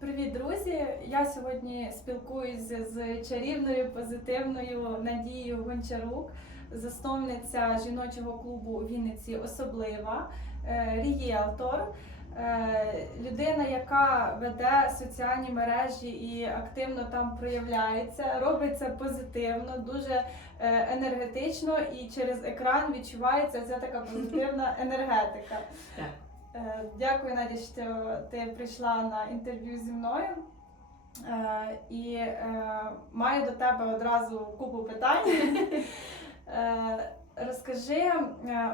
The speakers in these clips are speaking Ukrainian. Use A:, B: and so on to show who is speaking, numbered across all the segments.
A: Привіт, друзі! Я сьогодні спілкуюся з чарівною, позитивною Надією Гончарук, засновниця жіночого клубу у Вінниці Особлива, е, рієлтор, е, людина, яка веде соціальні мережі і активно там проявляється, робить це позитивно, дуже е, енергетично, і через екран відчувається ця така позитивна енергетика. Е, Дякую, Надя, що ти прийшла на інтерв'ю зі мною. Е, І е, маю до тебе одразу купу питань. Розкажи,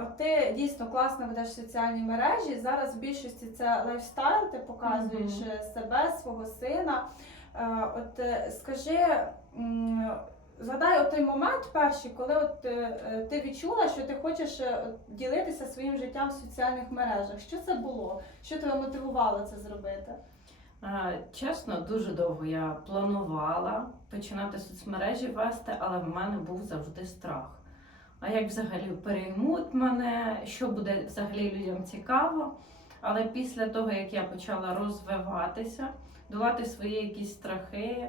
A: от ти дійсно класно ведеш соціальні мережі. Зараз в більшості це лайфстайл, ти показуєш
B: Мгм.
A: е, себе, свого сина. От скажи, згадай той момент перший, коли от е, е, ти відчула, що ти хочеш е, ділитися своїм життям в соціальних мережах. Що це було? Що тебе мотивувало це зробити?
B: А, Чесно, дуже довго я планувала починати соцмережі вести, але в мене був завжди страх. А як взагалі переймуть мене, що буде взагалі людям цікаво. Але після того, як я почала розвиватися, долати свої якісь страхи,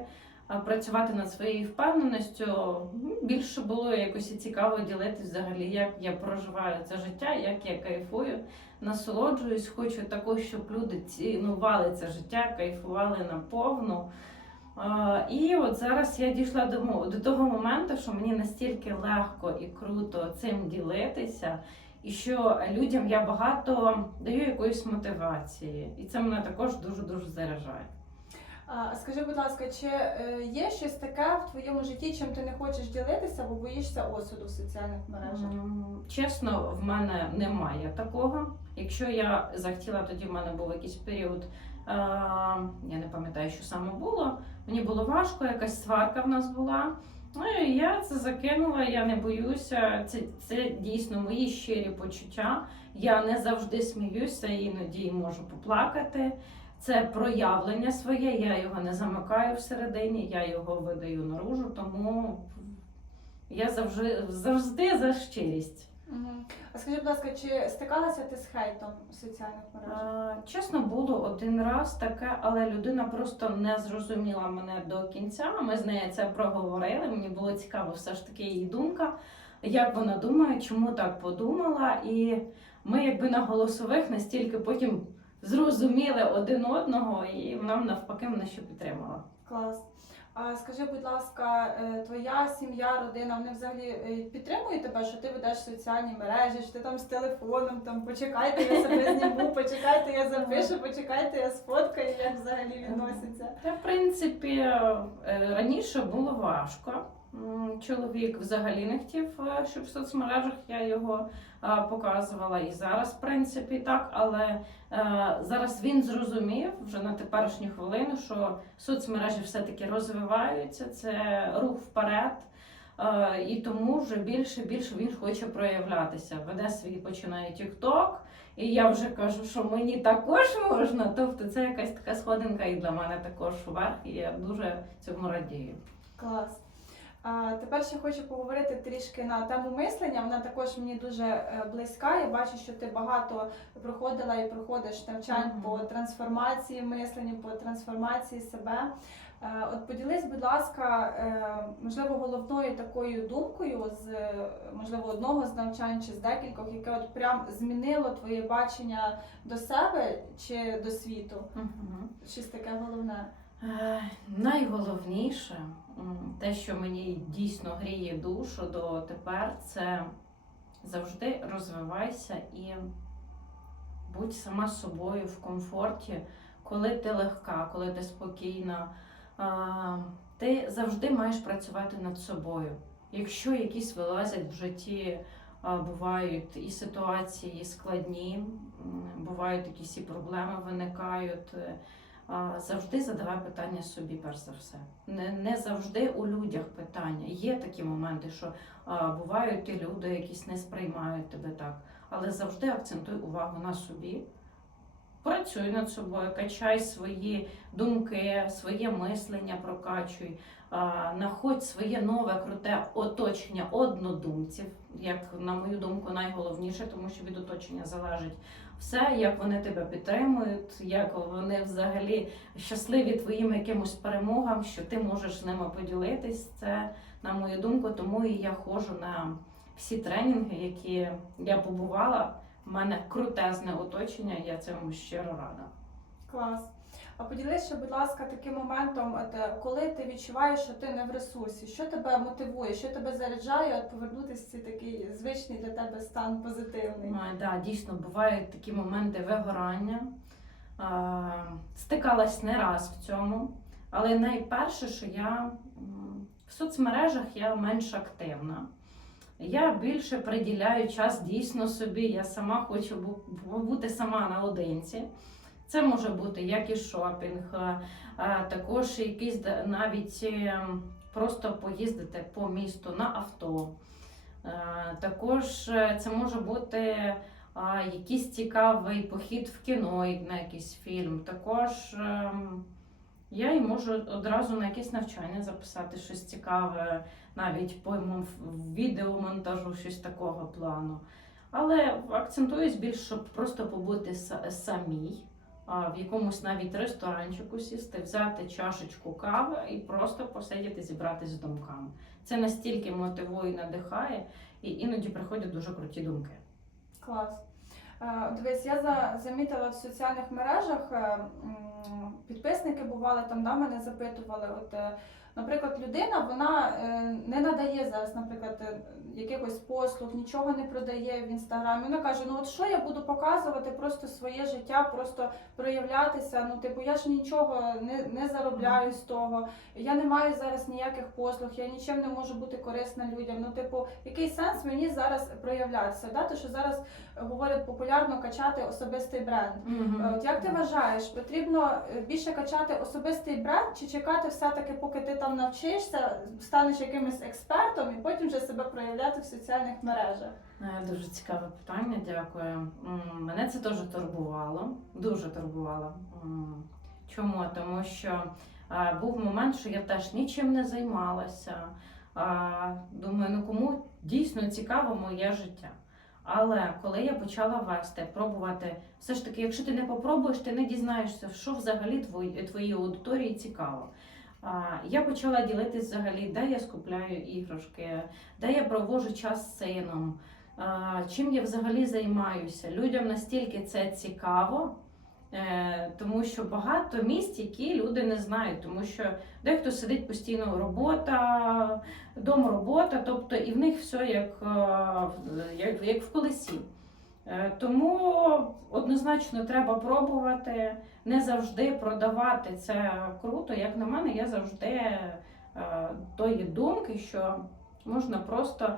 B: працювати над своєю впевненістю, більше було якось цікаво ділитися взагалі, як я проживаю це життя, як я кайфую, насолоджуюсь, хочу також, щоб люди цінували це життя, кайфували наповну. І от зараз я дійшла до, до того моменту, що мені настільки легко і круто цим ділитися, і що людям я багато даю якоїсь мотивації. І це мене також дуже-дуже заряджає.
A: Скажи, будь ласка, чи е, є щось таке в твоєму житті, чим ти не хочеш ділитися, бо боїшся осуду в соціальних мережах?
B: Чесно, в мене немає такого. Якщо я захотіла, тоді в мене був якийсь період. Я не пам'ятаю, що саме було. Мені було важко, якась сварка в нас була. Ну і я це закинула, я не боюся. Це, це дійсно мої щирі почуття. Я не завжди сміюся, іноді можу поплакати. Це проявлення своє, я його не замикаю всередині, я його видаю наружу, тому я завжди, завжди за щирість.
A: А скажи, будь ласка, чи стикалася ти з хейтом в соціальних мережах?
B: Чесно, було один раз таке, але людина просто не зрозуміла мене до кінця. Ми з нею це проговорили. Мені було цікаво все ж таки її думка, як вона думає, чому так подумала. І ми, якби на голосових, настільки потім зрозуміли один одного, і вона навпаки мене ще підтримала.
A: Клас. А скажи, будь ласка, е, твоя сім'я, родина, вони взагалі е, підтримують тебе, що ти ведеш соціальні мережі, що ти там з телефоном, там почекайте, я себе зніму, почекайте, я запишу, почекайте, я сфоткаю, як взагалі відносяться.
B: Та, в принципі, е, раніше було важко. Чоловік взагалі не хотів, е, щоб в соцмережах я його е, показувала. І зараз, в принципі, так. Але е, зараз він зрозумів вже на теперішню хвилину, що соцмережі все-таки розвиваються, це рух вперед. І тому вже більше більше він хоче проявлятися. Веде свій починає TikTok, і я вже кажу, що мені також можна. Тобто це якась така сходинка і для мене також вверх, і я дуже цьому радію.
A: Клас. Тепер ще хочу поговорити трішки на тему мислення. Вона також мені дуже е, близька. Я бачу, що ти багато проходила і проходиш навчань
B: Мгм.
A: по трансформації мислення, по трансформації себе. Е, От поділись, будь ласка, е, можливо, головною такою думкою з можливо одного з навчань чи з декількох, яке от прям змінило твоє бачення до себе чи до світу.
B: Мгм.
A: Щось таке головне.
B: Е, Найголовніше, те, що мені дійсно гріє душу до тепер, це завжди розвивайся і будь сама собою в комфорті, коли ти легка, коли ти спокійна. Е, Ти завжди маєш працювати над собою. Якщо якісь вилазять в житті, е, бувають і ситуації складні, бувають якісь і проблеми виникають. Завжди задавай питання собі, перш за все. Не, не завжди у людях питання. Є такі моменти, що бувають і люди, якісь не сприймають тебе так. Але завжди акцентуй увагу на собі. Працюй над собою, качай свої думки, своє мислення прокачуй, находь своє нове круте оточення однодумців, як на мою думку, найголовніше, тому що від оточення залежить все, як вони тебе підтримують, як вони взагалі щасливі твоїм якимось перемогам, що ти можеш з ними поділитись. Це, на мою думку, тому і я ходжу на всі тренінги, які я побувала. У мене крутезне оточення, я цьому щиро рада.
A: Клас. А поділись ще, будь ласка, таким моментом, от, е, коли ти відчуваєш, що ти не в ресурсі, що тебе мотивує, що тебе заряджає от, повернутися в цей такий звичний для тебе стан позитивний.
B: Ну, да, дійсно, бувають такі моменти вигорання. А, стикалась не раз в цьому. Але найперше, що я в соцмережах я менш активна. Я більше приділяю час дійсно собі. Я сама хочу бу- побути сама наодинці. Це може бути як і шопінг, а, а також якісь навіть ем, просто поїздити по місту на авто. Е, Також е, це може бути якийсь цікавий похід в кіно на якийсь фільм. Також я і можу одразу на якесь навчання записати щось цікаве, навіть мо- відеомонтажу, щось такого плану. Але акцентуюсь більш, щоб просто побути самій, в якомусь навіть ресторанчику сісти, взяти чашечку кави і просто посидіти, зібратися з думками. Це настільки мотивує і надихає, і іноді приходять дуже круті думки.
A: Клас. Дивись, я замітила в соціальних мережах, е, підписники бували там, да, мене запитували. От, е, наприклад, людина вона е, не надає зараз, наприклад, е, якихось послуг, нічого не продає в інстаграмі. Вона каже: ну от що я буду показувати, просто своє життя, просто проявлятися. Ну, типу, я ж нічого не, не заробляю з того. Я не маю зараз ніяких послуг, я нічим не можу бути корисна людям. Ну, типу, який сенс мені зараз проявлятися? Да? То, що зараз говорять популярно качати особистий бренд. Е, От як ти вважаєш, потрібно е, більше качати особистий бренд, чи чекати все-таки, поки ти там навчишся, станеш якимось експертом і потім вже себе проявляти в соціальних мережах?
B: Е, Дуже цікаве питання, дякую. Мене це теж турбувало, дуже турбувало. Чому? Тому що е, був момент, що я теж нічим не займалася. Думаю, ну кому дійсно цікаво моє життя. Але коли я почала вести, пробувати, все ж таки, якщо ти не попробуєш, ти не дізнаєшся, що взагалі твої, твоїй аудиторії цікаво. А, Я почала ділитися взагалі, де я скупляю іграшки, де я провожу час з сином, чим я взагалі займаюся. Людям настільки це цікаво, тому що багато місць, які люди не знають, тому що дехто сидить постійно робота, дом робота, тобто і в них все як, е, як, як в колесі. Е, Тому однозначно треба пробувати, не завжди продавати це круто. Як на мене, я завжди е, тої думки, що можна просто е,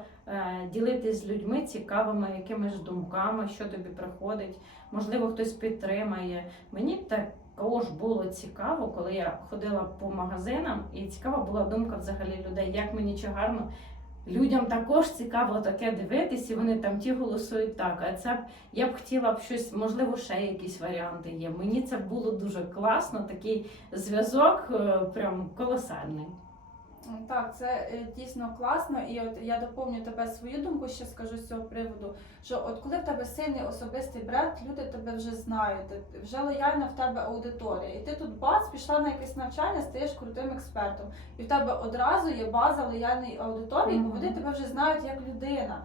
B: ділитись з людьми цікавими якимись думками, що тобі приходить. Можливо, хтось підтримає. Мені також було цікаво, коли я ходила по магазинам, і цікава була думка взагалі людей, як мені чи гарно. Людям також цікаво таке дивитись, і вони там ті голосують так. А це б я б хотіла б щось, можливо, ще якісь варіанти є. Мені це було дуже класно, такий зв'язок е, прям колосальний.
A: Так, це е, дійсно класно, і от я доповню тебе свою думку, ще скажу з цього приводу. Що от коли в тебе сильний особистий бренд, люди тебе вже знають, вже лояльна в тебе аудиторія. І ти тут бац, пішла на якесь навчання, стаєш крутим експертом. І в тебе одразу є база лояльної аудиторії, бо
B: Мгм.
A: вони тебе вже знають як людина.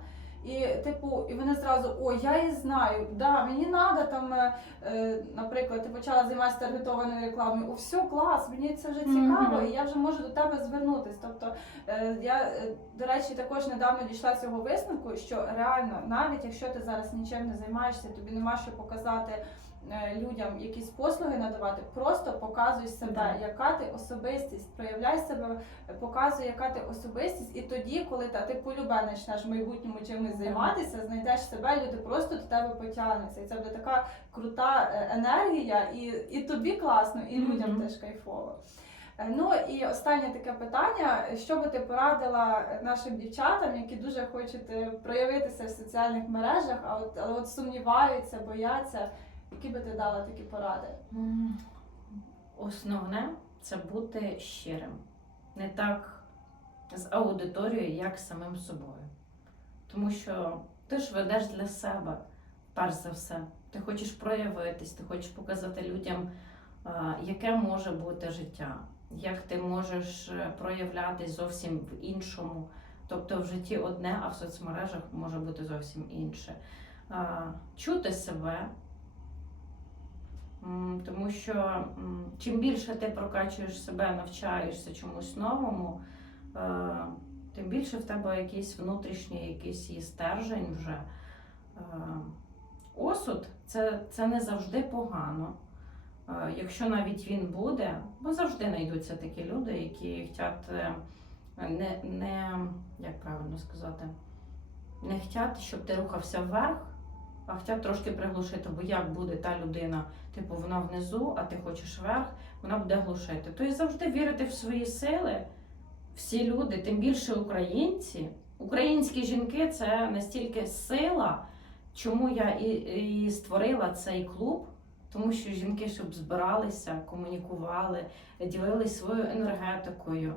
A: І типу, і вони зразу, о, я її знаю, да, мені треба там, е, е, наприклад, ти почала займатися таргетованою рекламою, о, все, клас, мені це вже цікаво,
B: Мгм.
A: і я вже можу до тебе звернутися. Тобто, е, я, е, до речі, також недавно дійшла цього висновку, що реально, навіть якщо ти зараз нічим не займаєшся, тобі нема що показати. Е, Людям якісь послуги надавати, просто показуй себе,
B: Да.
A: яка ти особистість, проявляй себе, показуй, яка ти особистість, і тоді, коли та ти полюбе почнеш в майбутньому чимось займатися, знайдеш себе, люди просто до тебе потягнуться. І це буде така крута е, енергія, і, і тобі класно, і людям
B: Мгм.
A: теж кайфово. Е, Ну і останнє таке питання: що би ти порадила нашим дівчатам, які дуже хочуть проявитися в соціальних мережах, а от але от сумніваються, бояться, які би ти дала такі поради?
B: Основне це бути щирим. Не так з аудиторією, як з самим собою. Тому що ти ж ведеш для себе перш за все. Ти хочеш проявитись, ти хочеш показати людям, яке може бути життя, як ти можеш е, проявлятись зовсім в іншому. Тобто в житті одне, а в соцмережах може бути зовсім інше. Чути себе, тому що чим більше ти прокачуєш себе, навчаєшся чомусь новому, е, тим більше в тебе якийсь внутрішній якийсь є стержень вже. Е, Осуд це, це не завжди погано. Е, Якщо навіть він буде, бо завжди знайдуться такі люди, які хочуть не, не як правильно сказати, не хочуть, щоб ти рухався вверх, а хочуть трошки приглушити, бо як буде та людина, типу, вона внизу, а ти хочеш вверх, вона буде глушити. Тобто завжди вірити в свої сили. Всі люди, тим більше українці, українські жінки це настільки сила, чому я і, і створила цей клуб, тому що жінки, щоб збиралися, комунікували, ділились своєю енергетикою.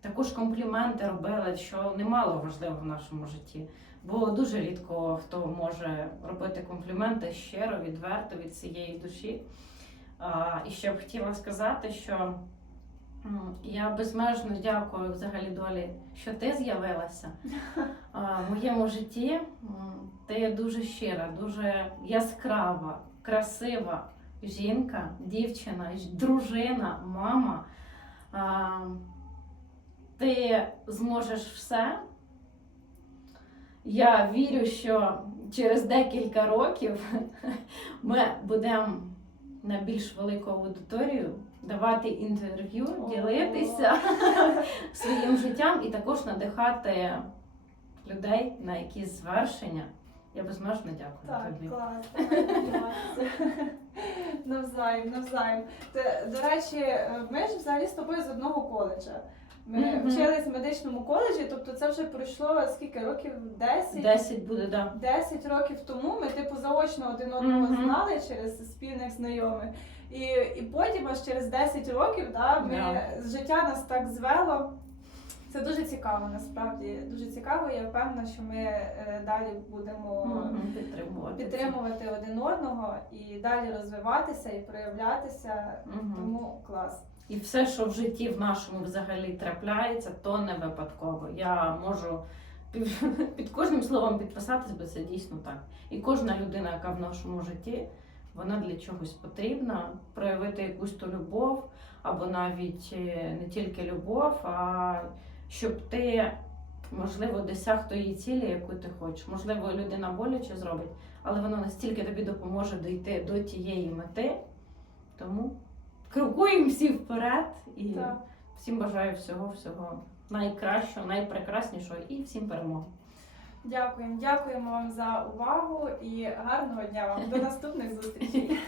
B: Також компліменти робили, що немало важливо в нашому житті. Бо дуже рідко хто може робити компліменти щиро, відверто від цієї душі. А, і ще б хотіла сказати, що я безмежно дякую взагалі долі, що ти з'явилася а, в моєму житті. Ти дуже щира, дуже яскрава, красива жінка, дівчина, дружина, мама. Ти зможеш все. Я вірю, що через декілька років ми будемо на більш велику аудиторію давати інтерв'ю, ділитися своїм життям і також надихати людей на якісь звершення. Я безмежно дякую
A: Так,
B: тобі.
A: клас. Навзаєм, навзаєм. До речі, ми ж взагалі з тобою з одного коледжа. Ми
B: Мгм.
A: вчились в медичному коледжі, тобто це вже пройшло скільки років? 10?
B: Десять буде, да.
A: 10 років тому ми типу заочно один одного
B: Мгм.
A: знали через спільних знайомих. І, і потім аж через 10 років да, ми,
B: yeah.
A: життя нас так звело. Це дуже цікаво, насправді дуже цікаво. Я впевнена, що ми е, далі будемо
B: Підтримувати. це.
A: підтримувати один одного і далі розвиватися і проявлятися.
B: Мгм.
A: Тому клас.
B: І все, що в житті в нашому взагалі трапляється, то не випадково. Я можу під, під кожним словом підписатись, бо це дійсно так. І кожна людина, яка в нашому житті, вона для чогось потрібна, проявити якусь ту любов, або навіть е, не тільки любов, а щоб ти, можливо, досяг тої цілі, яку ти хочеш. Можливо, людина боляче зробить, але вона настільки тобі допоможе дійти до тієї мети. Тому крокуємо всі вперед і
A: Так.
B: всім бажаю всього, всього найкращого, найпрекраснішого і всім перемоги.
A: Дякуємо, дякуємо вам за увагу і гарного дня вам. До наступних зустрічей.